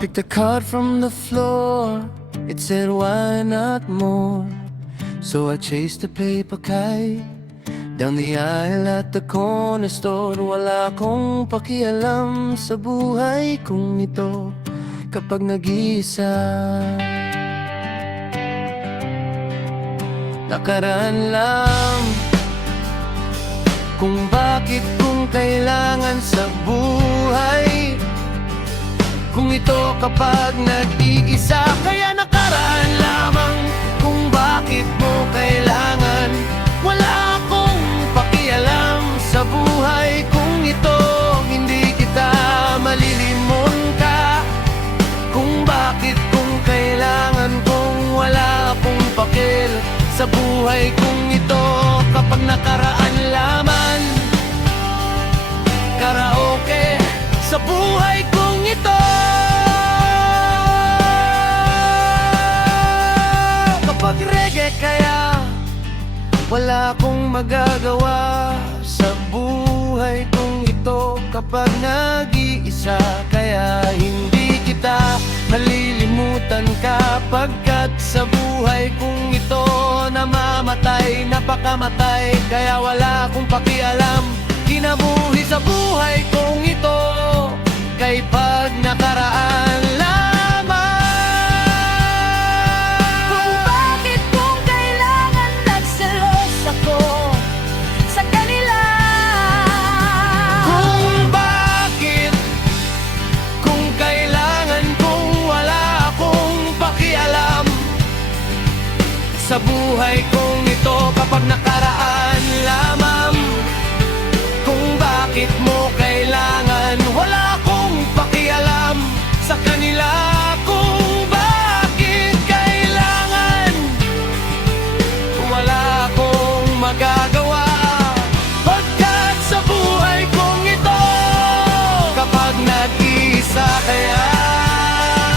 picked a card from the floor. It said, why not more? So I chased the paper kite down the aisle at the corner store. Wala akong pakialam sa buhay kong ito kapag nag-iisa. Nakaraan lang kung bakit kong kailangan sa buhay kung ito kapag nag-iisa. Kaya nakaraan lamang kung bakit mo kailangan. Wala akong pakialam sa buhay kung ito. Hindi kita malilimon ka kung bakit kung kailangan. Kung wala akong pakil sa buhay kung ito kapag nakaraan lamang. Karaoke sa buhay kong ito. Kapag reggae kaya wala akong magagawa sa buhay kong ito kapag nag-iisa. Kaya hindi kita malilimutan kapagkat sa buhay kong ito namamatay, napakamatay. Kaya wala akong pakialam kinabuhi sa buhay kong ito kay pag nakaraan lamang. Kung bakit kung kailangan nagselos ako sa kanila. Kung bakit kung kailangan kung wala akong pakialam sa buhay kong ito kapag nakaraan lamang. Kung bakit mo kailangan wala akong pakialam sa kanila. Kung bakit kailangan wala akong magagawa pagkat sa buhay kong ito kapag nag-iisa. Kaya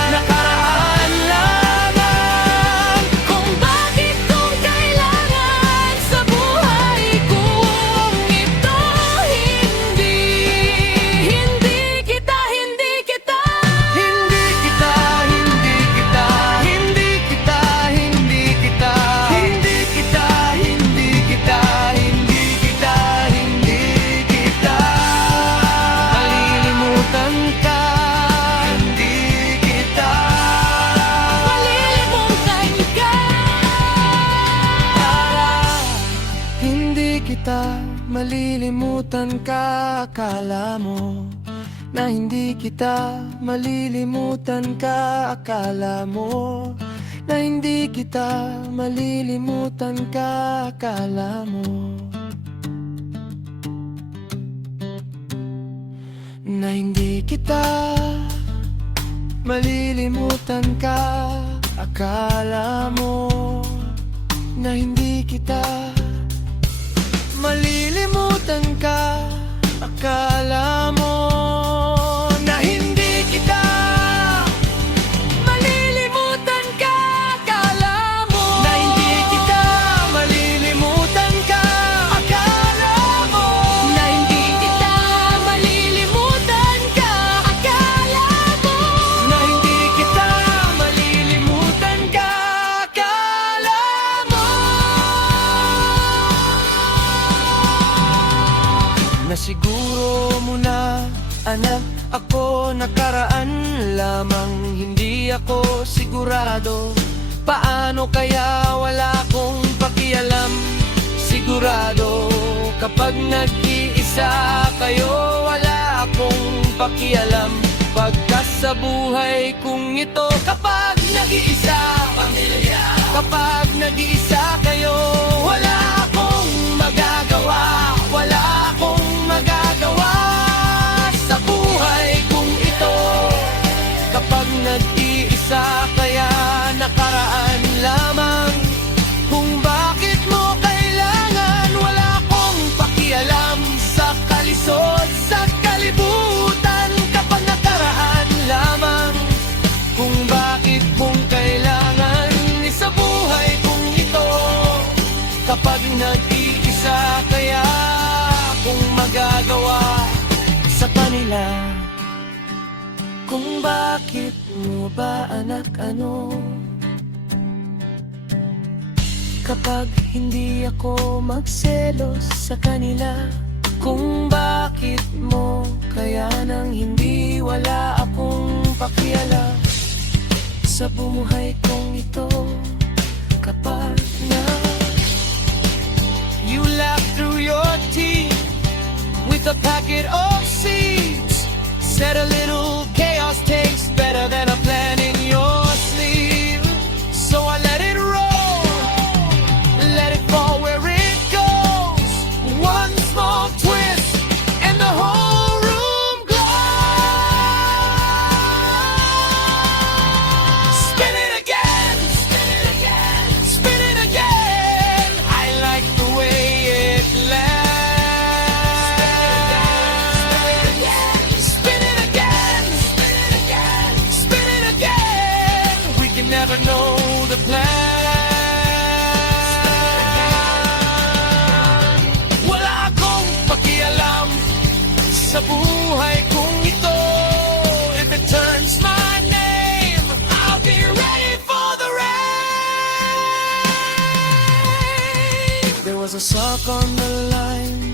nakaraan lamang Kung bakit kung kailangan sa buhay kong ito. Hindi kita hindi kita, hindi kita, hindi kita, hindi kita, hindi kita, hindi kita, hindi kita, hindi kita malilimutan ka. Hindi kita malilimutan ka. Hindi kita malilimutan ka. Akala mo na hindi kita malilimutan ka. Akala mo na hindi kita malilimutan ka. Akala mo na hindi kita malilimutan ka. Akala mo na hindi kita malilimutan ka. Akala mo na hindi kita Malilimutan ka. Akala mo na hindi kita malilimutan ka. Akala mo na hindi kita malilimutan ka. Akala mo na hindi kita malilimutan ka. Akala mo na siguro mo na, anak, ako nakaraan lamang. Hindi ako sigurado, paano kaya wala akong pakialam. Sigurado kapag nag-iisa kayo wala akong pakialam. Pagka sa buhay kong ito kapag nag-iisa, pamilya. Kapag nag-iisa kayo wala akong magagawa. Wala akong magagawa sa buhay kong ito kapag nag-iisa. Kaya nakaraan lamang kung bakit mo kailangan. Wala akong pakialam sa kalisod, sa kalibutan kapag nakaraan lamang. Kung bakit kung kailangan sa buhay kong ito kapag nag-iisa. Kaya kung magagawa sa kanila kung bakit mo ba anak ano? Kapag hindi ako magselos sa kanila, kung bakit mo kaya nang hindi wala akong pakialam sa buhay kong ito. Kapag na you laugh through your teeth with a packet of seeds, said a little chaos tastes better than a plan in your sleeve. So I let it roll, let it fall where it goes. One small twist and the whole room glows. Spin it again, spin it again, spin it again. I like the way it lands. Spin it again, spin it again, spin it again. We can never know the plan. Wala akong pakialam sa buhay kong ito. If it turns my name, I'll be ready for the rain. There was a sock on the line,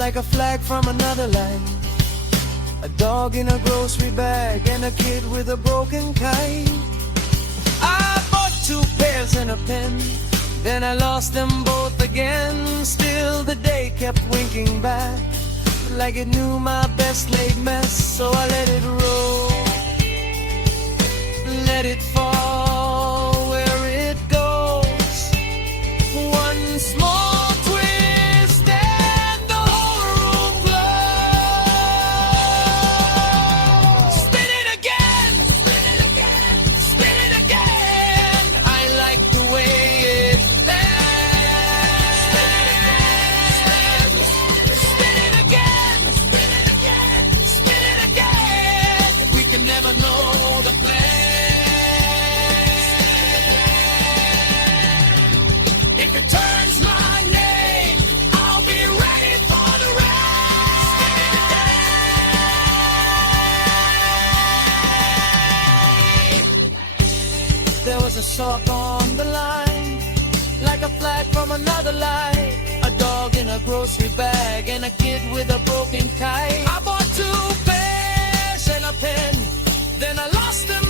like a flag from another line. A dog in a grocery bag and a kid with a broken kite. I bought 2 pairs and a pen, then I lost them both again. Still the day kept winking back, like it knew my best laid mess. So I let it roll, let it fall where it goes. One small twist and the whole room glows. Spin it again, spin it again, spin it again. I like the way it lands. Spin it again, spin it again, spin it again. We can never know the plan. If it turns my name, I'll be ready for the rain. There was a sock on the line, like a flag from another line. A dog in a grocery bag and a kid with a broken kite. I bought 2 pairs and a pen, then I lost them